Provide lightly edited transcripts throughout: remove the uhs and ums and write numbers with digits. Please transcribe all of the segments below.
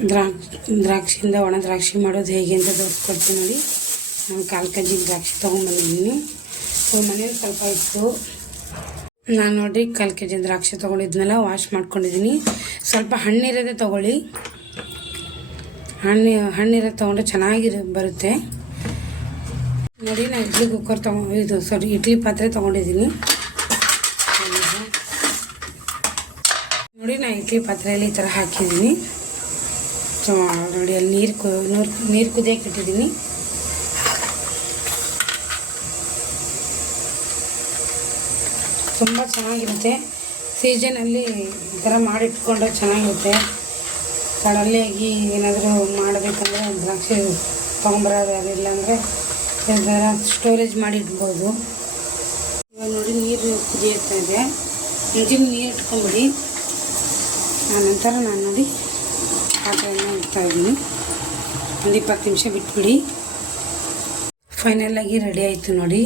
ದ್ರಾಕ್ಷಿಯಿಂದ ಒಣ ದ್ರಾಕ್ಷಿ ಮಾಡೋದು ಹೇಗೆ ಅಂತ ತೋರಿಸ್ಕೊಡ್ತೀನಿ ನೋಡಿ. ನಾನು 1/4 kg ದ್ರಾಕ್ಷಿ ತೊಗೊಂಡ್ಬಂದಿದ್ದೀನಿ. ಮನೇಲಿ ಸ್ವಲ್ಪ ಇತ್ತು. ನಾನು ನೋಡಿ 1/4 kg ದ್ರಾಕ್ಷಿ ತೊಗೊಂಡಿದ್ನಲ್ಲ, ವಾಶ್ ಮಾಡ್ಕೊಂಡಿದ್ದೀನಿ. ಸ್ವಲ್ಪ ಹಣ್ಣಿರೋದೇ ತೊಗೊಳ್ಳಿ, ಹಣ್ಣಿರೋದು ತೊಗೊಂಡ್ರೆ ಚೆನ್ನಾಗಿ ಬರುತ್ತೆ ನೋಡಿ. ನಾನು ಇಡ್ಲಿ ಪಾತ್ರೆ ತೊಗೊಂಡಿದ್ದೀನಿ ನೋಡಿ. ನಾನು ಇಡ್ಲಿ ಪಾತ್ರೆಯಲ್ಲಿ ಈ ಥರ ಹಾಕಿದ್ದೀನಿ ನೋಡಿ. ಅಲ್ಲಿ ನೀರು ಕುದಿಯಕ್ಕೆ ಇಟ್ಟಿದ್ದೀನಿ. ತುಂಬ ಚೆನ್ನಾಗಿರುತ್ತೆ. ಸೀಸನಲ್ಲಿ ಈ ಥರ ಮಾಡಿಟ್ಕೊಂಡ್ರೆ ಚೆನ್ನಾಗಿರುತ್ತೆ. ಸಡನ್ಲಿಯಾಗಿ ಏನಾದರೂ ಮಾಡಬೇಕಂದ್ರೆ ದ್ರಾಕ್ಷಿ ತೊಗೊಂಬರೋದು ಅದಿಲ್ಲ ಅಂದರೆ ಈ ಥರ ಸ್ಟೋರೇಜ್ ಮಾಡಿ ಇಡ್ಬೋದು. ಇವಾಗ ನೋಡಿ ನೀರು ಕುದಿಯುತ್ತಾ ಇದೆ. ಇಂಜಿನ್ ನೀರು ಇಟ್ಕೊಂಬಿಡಿ. ಆನಂತರ ನಾನು ನೋಡಿ ಪಾತ್ರೆಯನ್ನು ಇಡ್ತಾಯಿದ್ದೀನಿ. ಒಂದು 20 ನಿಮಿಷ ಬಿಟ್ಬಿಡಿ. ಫೈನಲಾಗಿ ರೆಡಿ ಆಯಿತು ನೋಡಿ.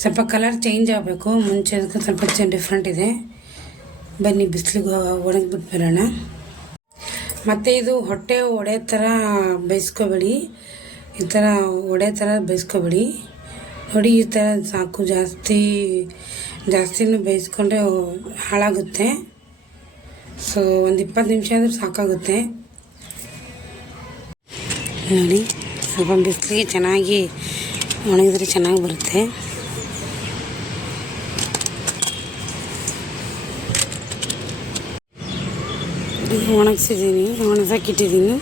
ಸ್ವಲ್ಪ ಕಲರ್ ಚೇಂಜ್ ಆಗಬೇಕು, ಮುಂಚೆ ಅದಕ್ಕೆ ಸ್ವಲ್ಪ ಡಿಫ್ರೆಂಟ್ ಇದೆ. ಬನ್ನಿ ಬಿಸಿಲಿಗೆ ಒಣಗಿಬಿಟ್ಟು ಬರೋಣ. ಮತ್ತು ಇದು ಹೊಟ್ಟೆ ಒಡೆ ಥರ ಬೇಯಿಸ್ಕೊಬೇಡಿ, ಈ ಥರ ಒಡೆ ಥರ ಬೇಯಿಸ್ಕೊಬೇಡಿ ನೋಡಿ. ಈ ಥರ ಸಾಕು. ಜಾಸ್ತಿನೂ ಬೇಯಿಸ್ಕೊಂಡ್ರೆ ಹಾಳಾಗುತ್ತೆ. ಸೊ ಒಂದು 20 ನಿಮಿಷ ಆದರೂ ಸಾಕಾಗುತ್ತೆ ನೋಡಿ. ಸ್ವಲ್ಪ ಬಿಸಿಲಿಗೆ ಚೆನ್ನಾಗಿ ಒಣಗಿದ್ರೆ ಚೆನ್ನಾಗಿ ಬರುತ್ತೆ. ಒಣಗಿಸಿದ್ದೀನಿ, ಒಣಗಿಸಾಕಿಟ್ಟಿದ್ದೀನಿ.